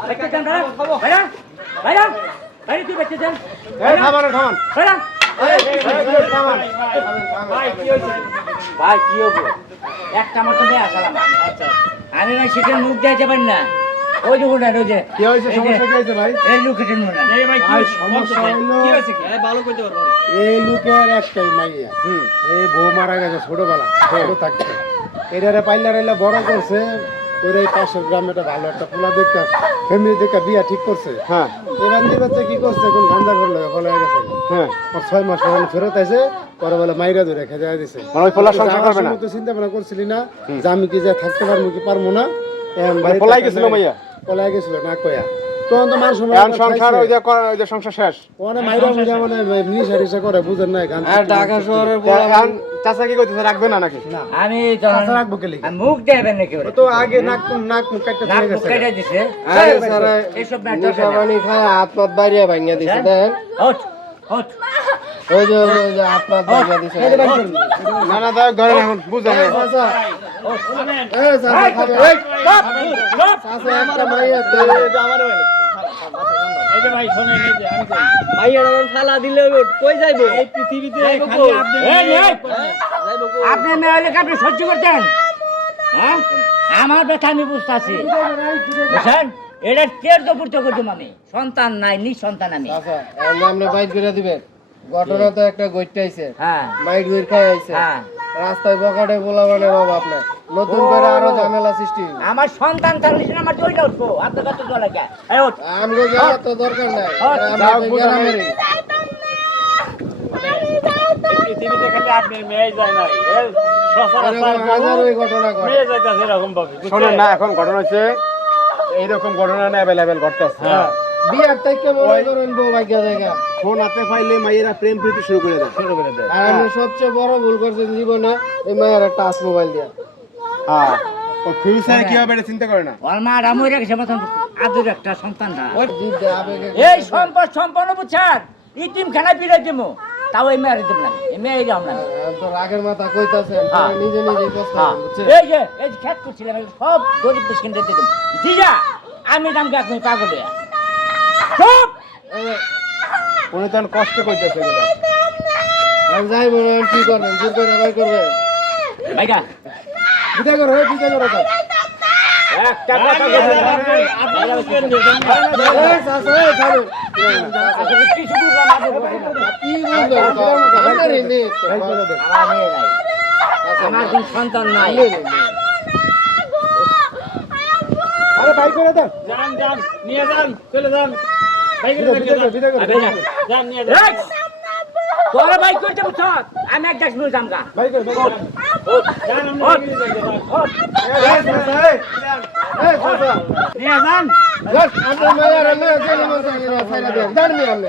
বেচতে দেন ভাইরা ভাইরা ভাইরা তুই বেচতে দেন থামান ভাইরা ভাই কি হবো একটা মতো দেয়া সালাম আচ্ছা আমি ভাই সেটা মুখ দেওয়া যাবেন না ওই যে ওটা ওই যে কি হয়েছে সমস্যা কি হয়েছে ভাই এই লোকের না এই ভাই কি সমস্যা হলো কি হয়েছে কি ভালো কইতে পারবো এই লোকের একটাই মাইয়া এই বউ মারা গেছে ছোটবেলা ছোট থাকতে এটারে পাইলা বড় করছে ওর এই পাশের গ্রামে একটা ভালো একটা পোলা দেখে ফ্যামিলি দেখে বিয়া ঠিক করছে হ্যাঁ এবার নিবাতে কি করছে কোন গাঞ্জা ঘর লাগে বলে গেছে হ্যাঁ 6 মাস পরে ফেরত আইছে পরে বলে মাইরা ধরে খেতে দিছে ওই পোলা সংসার করবে না তো চিন্তা ভাবনা করছিলি না যে আমি কি যা থাকতে পারবো কি পারবো না পলাই গেছিল মাইয়া পলাই গেছিল না কয়া তখন তো মানুষ সংসার ওই যে সংসার শেষ ওনে মাইরা মুজা মানে নিশা করে বুঝেন না গান আর ঢাকা শহরের গান চাচা কি কইতেছে রাখবে না নাকি না আমি চাচা রাখবো কে লিখে মুখ দেবেন নাকি ওরে তো আগে নাক মুখ কাটতে নাক মুখ কেটে দিছে আরে স্যার এইসব নাটক নিশা পানি খায় হাত পাত বাইরে ভাঙিয়া দিছে দেন হট হট ওই যে হাত পাত ভাঙিয়া দিছে না না দাও ঘরে এখন বুঝা না চাচা এই চাচা খাবে এই চাচা একটা মাইয়া তো আমার এই যে ভাই শুনেন এই যে আমি কই মাইয়া ফালা দিলে কই যাইবো এই পৃথিবীতে খালি আপনি যাইবো আপনি মেয়ে আপনি সহ্য করতেন হ্যাঁ আমার ব্যথা আমি বুঝতেছি বুঝছেন এটা টের তো পূর্ত করতাম আমি সন্তান নাই নিঃসন্তান আমি চাচা আপনি বাইট করে দিবেন ঘটনা তো একটা গইটাইছে হ্যাঁ মাইট গইর খাই আইছে হ্যাঁ রাস্তায় বকাটে পোলাবানের অভাব নাই নতুন করে আরো ঝামেলা সৃষ্টি আমার সন্তান থাকলে সেটা আমার দইটা উঠবো আপনার কাছে জলে কে এই ওঠ আমগো যাওয়া তো দরকার নাই আমরা গ্রামেরই পৃথিবীতে খালি আপনি মেয়ে যায় না এই সচরাচর হাজার ওই ঘটনা ঘটে মেয়ে যাইতাছে এরকম ভাবে শোনেন না এখন ঘটনা হচ্ছে এইরকম ঘটনা না অ্যাভেলেবেল ঘটতেছে বিয়ার থেকে মনে করেন বউ ভাগ্যা জায়গা ফোন হাতে পাইলে মাইয়েরা প্রেম প্রীতি শুরু করে দেয় আর আপনি সবচেয়ে বড় ভুল করছেন জীবনে এই মায়ের টাচ মোবাইল দিয়া হ্যাঁ ও ফিউচারে কি হবে এটা চিন্তা করে না ওর মা রামুই রেখেছে মতন আদর একটা সন্তান জিদ্দা আবেগে এই সম্পদ সম্পন্ন বুঝছেন ইটিম খানা পিড়ে দিমু তাও এই মেয়ের দিব না এই মেয়ে রাম না তো রাগের মাথা কইতাছেন পরে নিজে নিজে প্রস্তাব বুঝছেন এই যে খেত করছিলাম সব গরিব মিসকিনদের দিতাম দিজা আমি দাম গাছ নই পাগল হইয়া চুপ উনি তখন কষ্ট করতেছে এগুলো আমি যাই মনে হয় কি করবেন জোর করে ভাই করবে ভাইগা বিদায় করো বিদায় করো একটা কথা বলবেন এই চাচা এই খালো কিছু বুঝলাম না কি বুঝলেন আমাদের নেই আমার মেয়ে নাই আমার কোন সন্তান নাই আরে ভাই করে দেন যান যান নিয়ে যান চলে যান ভাই বিদায় করো যান নিয়ে যান তোরা ভাই করতে বুঝছ আমি এক ডাক নিয়ে যামগা ভাই করে যান আমরা নিয়ে যাই এই চাচা এই চাচা নিয়ে যান আপনার মায়ের মেয়ে জেলে মশাই ছাইরা দেন জাননি আপনি